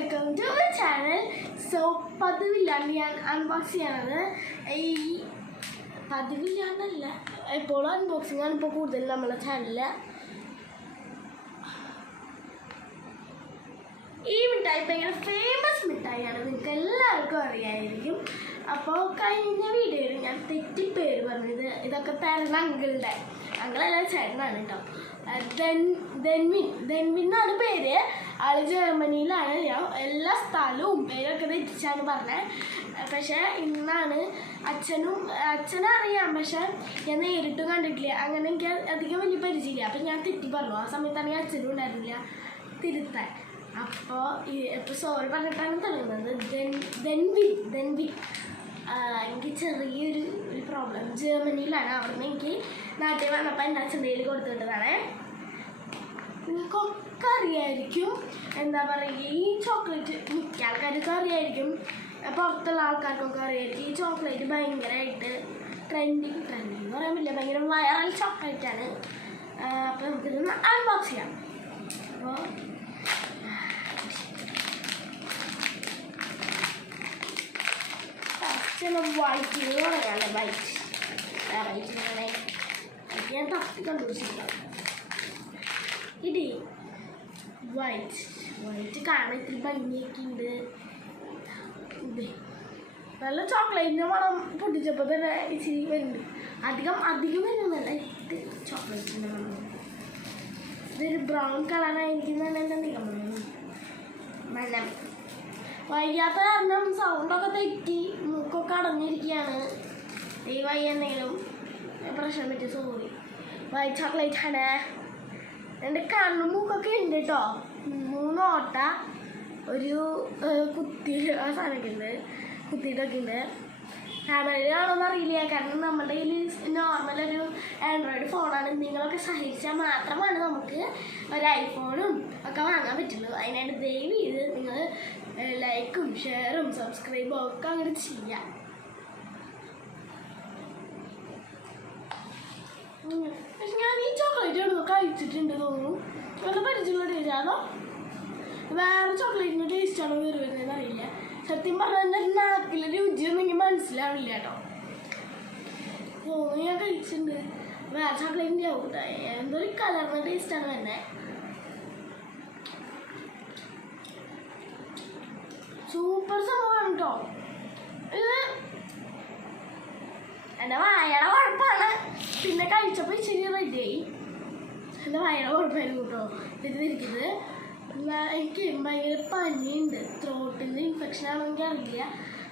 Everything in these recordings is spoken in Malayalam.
Welcome to my channel. So പതിവില്ലാണ്ട് ഞാൻ അൺബോക്സ് ചെയ്യണത് ഈ പതിവില്ലാണ്ടല്ല, എപ്പോഴും അൺബോക്സിങ് ആണ് ഇപ്പോൾ കൂടുതൽ നമ്മളെ ചാനലിൽ. ഈ മിഠായി ഭയങ്കര ഫേമസ് മിഠായിയാണ്, നിങ്ങൾക്ക് എല്ലാവർക്കും അറിയാമായിരിക്കും. അപ്പോൾ കഴിഞ്ഞ വീഡിയോയിൽ ഞാൻ തെറ്റിപ്പേര് പറഞ്ഞത് ഇതൊക്കെ തരുന്ന അങ്കിളല്ല ചേട്ടനാണ് കേട്ടോ. ധെൻവിന്നാണ് പേര്. ആള് ജർമ്മനിയിലാണ്. ഞാൻ എല്ലാ സ്ഥലവും പേരൊക്കെ തെറ്റിച്ചാണ് പറഞ്ഞത്. പക്ഷേ ഇന്നാണ് അച്ഛനറിയാം, പക്ഷെ ഞാൻ നേരിട്ട് കണ്ടിട്ടില്ല. അങ്ങനെ എനിക്ക് അധികം വലിയ പരിചയമില്ല. അപ്പം ഞാൻ തെറ്റി പറഞ്ഞു. ആ സമയത്താണെങ്കിൽ അച്ഛനും ഉണ്ടായിരുന്നില്ല തിരുത്താൻ. അപ്പോൾ സോറി പറഞ്ഞിട്ടാണ് തുടങ്ങുന്നത്. ധെൻവിൻ എനിക്ക് ചെറിയൊരു പ്രോബ്ലം. ജർമ്മനിയിലാണ്. അവിടുന്ന് എനിക്ക് നാട്ടിൽ വന്നപ്പോൾ എൻ്റെ അച്ഛൻ്റെ കയ്യിൽ കൊടുത്തിട്ടതാണ്. നിങ്ങൾക്കൊക്കെ അറിയായിരിക്കും, എന്താ പറയുക, ഈ ചോക്ലേറ്റ് മിക്ക ആൾക്കാർക്കും അറിയായിരിക്കും, പുറത്തുള്ള ആൾക്കാർക്കൊക്കെ അറിയായിരിക്കും. ഈ ചോക്ലേറ്റ് ഭയങ്കരമായിട്ട് ട്രെൻഡിങ് എന്ന് പറയാൻ പറ്റില്ല, ഭയങ്കര വൈറൽ ചോക്ലേറ്റാണ്. അപ്പോൾ നമുക്കിതൊന്ന് അൺബോക്സ് ചെയ്യാം. അപ്പോൾ വൈറ്റ് പറയാല്ലേ, വൈറ്റ് ഞാൻ തപ്പി കണ്ടുപിടിച്ചിട്ടുണ്ടാവും. ഇടി വൈറ്റ് കാണാൻ ഇത്തിരി ഭംഗിയൊക്കെ ഉണ്ട്. ഇത് നല്ല ചോക്ലേറ്റിൻ്റെ മണം പൊട്ടിച്ചപ്പോൾ തന്നെ ഇച്ചിരി വരുന്നുണ്ട്. അധികം വരുന്നതല്ല, ഇത് ചോക്ലേറ്റിൻ്റെ മണം. ഇതൊരു ബ്രൗൺ കളറായിരിക്കുന്നതന്നെ എൻ്റെ മണം. വയ്യാത്ത കാരണം സൗണ്ടൊക്കെ തെറ്റി, മൂക്കൊക്കെ അടഞ്ഞിരിക്കുകയാണ്. ഈ വയ്യ എന്തെങ്കിലും പ്രശ്നം പറ്റി സോറി. വൈറ്റ് ചോക്ലേറ്റ് ആണ്. എൻ്റെ കണ്ണും മൂക്കൊക്കെ ഉണ്ട് കേട്ടോ. 3 ഓട്ട, ഒരു കുത്തി ആ സാധനമൊക്കെ ഉണ്ട്, കുത്തിയിട്ടൊക്കെ ഉണ്ട്. ക്യാമറയിൽ കാണുമെന്ന് അറിയില്ല, കാരണം നമ്മുടെ കയ്യിൽ നോർമലൊരു ആൻഡ്രോയിഡ് ഫോണാണ്. നിങ്ങളൊക്കെ സഹിച്ചാൽ മാത്രമാണ് നമുക്ക് ഒരു ഐഫോണും ഒക്കെ വാങ്ങാൻ പറ്റുള്ളൂ. അതിനായിട്ട് ദയവ് ചെയ്ത് നിങ്ങൾ ലൈക്കും ഷെയറും സബ്സ്ക്രൈബും ഒക്കെ അങ്ങനെ ചെയ്യാം. പക്ഷെ ഞാൻ ഈ ചോക്ലേറ്റ് ഒന്നും കഴിച്ചിട്ടുണ്ട് തോന്നുന്നു. നല്ല പരിചയമുള്ള ടേസ്റ്റ്. അതോ വേറെ ചോക്ലേറ്റിൻ്റെ ടേസ്റ്റാണോ വരുന്നതെന്ന് അറിയില്ല. സത്യം പറഞ്ഞാൽ എൻ്റെ നാക്കിലെ രുചിയൊന്നും എനിക്ക് മനസ്സിലാവില്ല കേട്ടോ. തോന്നുന്നു ഞാൻ കഴിച്ചിട്ടുണ്ട്. വേറെ ചോക്ലേറ്റിൻ്റെ ആവും. എന്തോ ഒരു കളറിൻ്റെ ടേസ്റ്റാണ് തന്നെ. സൂപ്പർ സംഭവമാണ് കേട്ടോ. ഇത് എൻ്റെ വായയുടെ കുഴപ്പമാണ്. പിന്നെ കഴിച്ചപ്പോൾ ഇച്ചിരി റെഡിയായി. എൻ്റെ വായയുടെ കുഴപ്പമായിരുന്നു കേട്ടോ. ഇതിരിക്കുന്നത് എനിക്ക് ഭയങ്കര പനിയുണ്ട്. ത്രോട്ടിൻ്റെ ഇൻഫെക്ഷൻ ആണെങ്കിൽ അറിയില്ല.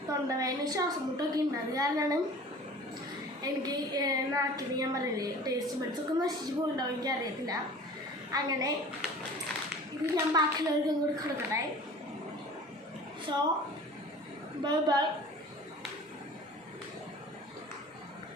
തൊണ്ടവേദന ശ്വാസം മുട്ടൊക്കെ ഉണ്ട്. അത് കാരണമാണ് എനിക്ക് നാക്കിന് ഞാൻ പറയില്ലേ ടേസ്റ്റ് ബഡ്സൊക്കെ നശിച്ച് പോയിട്ടുണ്ടാവും, എനിക്ക് അറിയത്തില്ല. അങ്ങനെ ഇത് ഞാൻ ബാക്കിയുള്ളവർക്കും കൂടി കൊടുക്കട്ടെ. So by.